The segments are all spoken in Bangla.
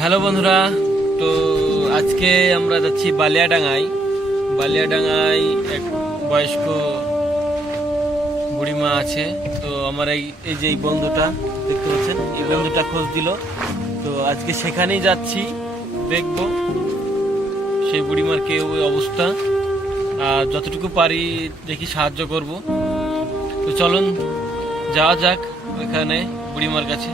হ্যালো বন্ধুরা, তো আজকে আমরা যাচ্ছি বালিয়াডাঙ্গায় এক বয়স্ক বুড়িমা আছে। তো আমার এই যে এই বন্ধুটা দেখতে পাচ্ছেন, এই বন্ধুটা খোঁজ দিল। তো আজকে সেখানেই যাচ্ছি, দেখব সেই বুড়িমার কে ওই অবস্থা, আর যতটুকু পারি দেখি সাহায্য করব। তো চলুন যাওয়া যাক ওইখানে বুড়িমার কাছে।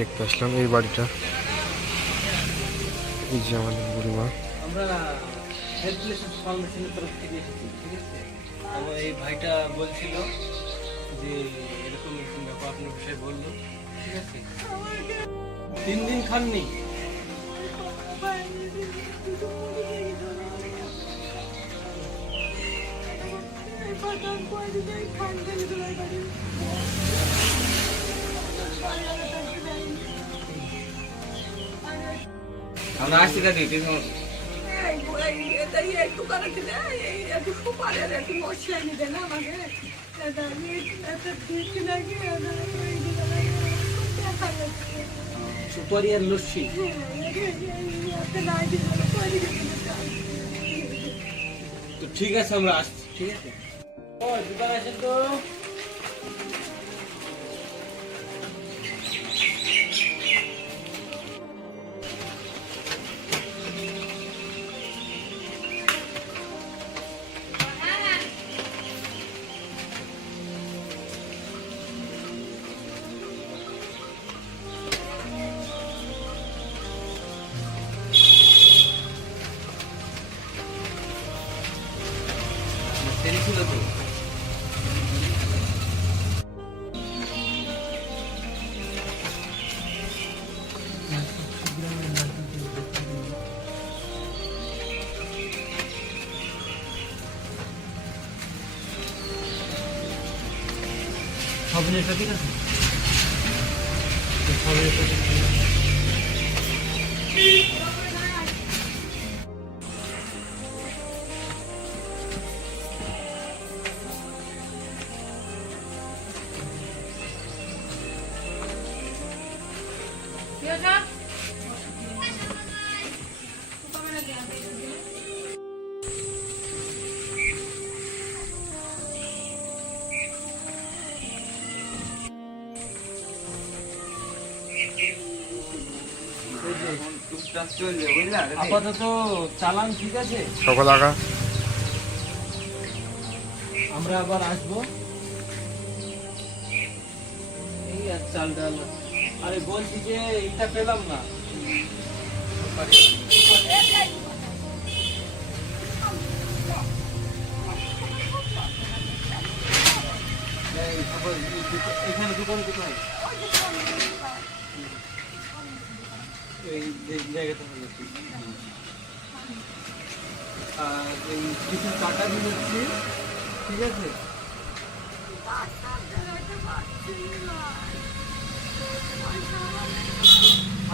দেখতে আসলাম এই বাড়িটা, এই যে আমাদের বুড়িমা। আমরা হেল্পলেস ফাউন্ডেশনের তরফ থেকে এসেছি, ঠিক আছে। আমার এই ভাইটা বলছিল যে এরকম এরকম ব্যাপার, আপনার বিষয়ে বললো, ঠিক আছে। 3 দিন খাননি? আমরা আসছি কাকি সুপারি আর লস্যি। তো ঠিক আছে, আমরা আসছি, ঠিক আছে। ও দোকান আছে তো। ছিল তো সবনের প্যাকেট আছে, সবনের প্যাকেট। আপাতত চালান ঠিক আছে, সকল আগা আমরা আবার আসবো। এই আর চাল ডাল। আরে বলছি যে এইটা পেলাম না। এখানে দোকান কোথায়? এই জায়গাটা হলো ঠিক। আর এই কিছু টাকা দিচ্ছি, ঠিক আছে।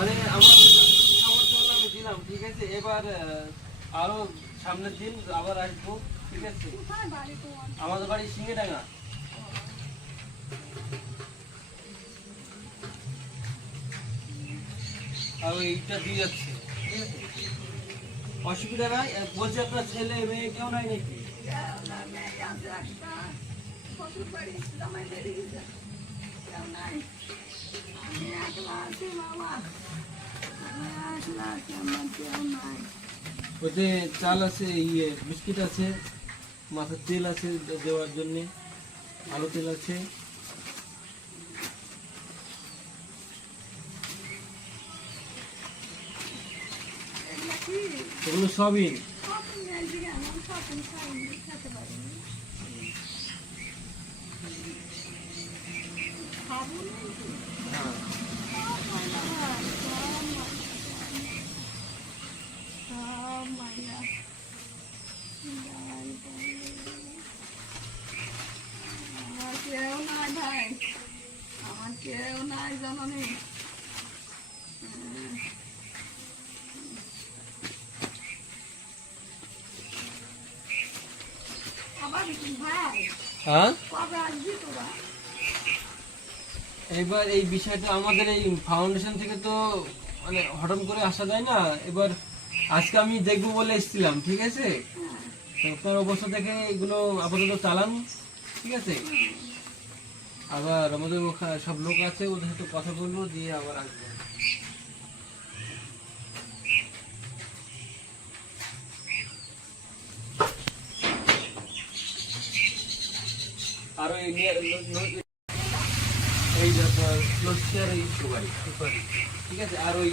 আরে আমার সামর্থ্য হলো আমি দিলাম, ঠিক আছে। এবার আরো সামনের দিন আবার আসবো, ঠিক আছে। আমাদের বাড়ি সিঙ্গেডাঙ্গা। আর এইটা দিয়ে যাচ্ছে, ঠিক আছে, অসুবিধা নাই। বলছি আপনার ছেলে মেয়ে কেউ নাই নাকি? ওতে চাল আছে, ইয়ে বিস্কিট আছে, মাথার তেল আছে দেওয়ার জন্যে, আলু তেল আছে। এগুলো সবই জানা নেই। আবার ভাই হ্যাঁ, কবে আসবি তোরা? এবার এই বিষয়টা আমাদের এই ফাউন্ডেশন থেকে তো মানে হঠাৎ করে আসা যায় না। এবার আজকে আমি দেখবো বলে এসেছিলাম, ঠিক আছে? তো আপনার অবস্থা থেকে এগুলো আপাতত চালান, ঠিক আছে? আবার আমাদের ওখানে সব লোক আছে, ওদের সাথে কথা বলবো, দিয়ে আবার আসবো। আর ওই এই লস্যি আর এই সুপারি, ঠিক আছে? আর ওই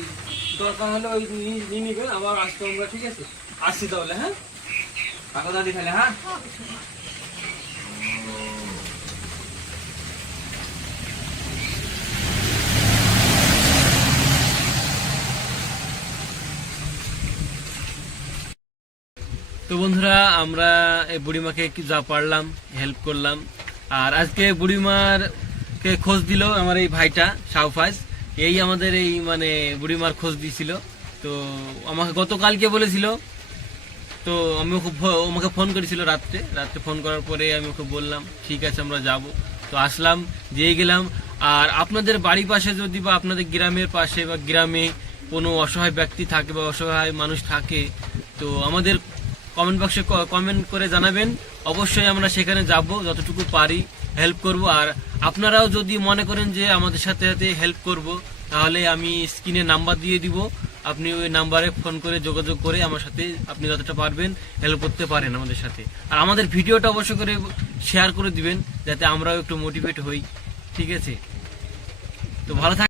দরকার হলে ওই নিয়ে নিবেন, আবার আসতে আমরা, ঠিক আছে? আসছি তাহলে, হ্যাঁ? টাকা দাঁড়ি খালে, হ্যাঁ? তো বন্ধুরা, আমরা এই বুড়িমাকে কি যা পারলাম হেল্প করলাম। আর আজকে বুড়িমার কে খোঁজ দিল আমার এই ভাইটা শাহফাজ। এই আমাদের এই মানে বুড়িমার খোঁজ দিছিল। তো আমাকে গতকালকে বলেছিল, তো আমি আমাকে ফোন করেছিল রাত্রে ফোন করার পরে আমি ওকে বললাম ঠিক আছে আমরা যাব। তো আসলাম, যেয়ে গেলাম। আর আপনাদের বাড়ির পাশে যদি বা আপনাদের গ্রামের পাশে বা গ্রামে কোনো অসহায় ব্যক্তি থাকে বা অসহায় মানুষ থাকে, তো আমাদের কমেন্ট বক্সে কমেন্ট করে জানাবেন। অবশ্যই আমরা সেখানে যাব, যতটুকু পারি হেল্প করব। আর আপনারাও যদি মনে করেন যে আমাদের সাথে সাথে হেল্প করব, তাহলে আমি স্ক্রিনে নাম্বার দিয়ে দিব, আপনি ওই নাম্বারে ফোন করে যোগাযোগ করে আমার সাথে আপনি যতটা পারবেন হেল্প করতে পারেন আমাদের সাথে। আর আমাদের ভিডিওটা অবশ্যই করে শেয়ার করে দিবেন, যাতে আমরাও একটু মোটিভেট হই, ঠিক আছে? তো ভালো থাক।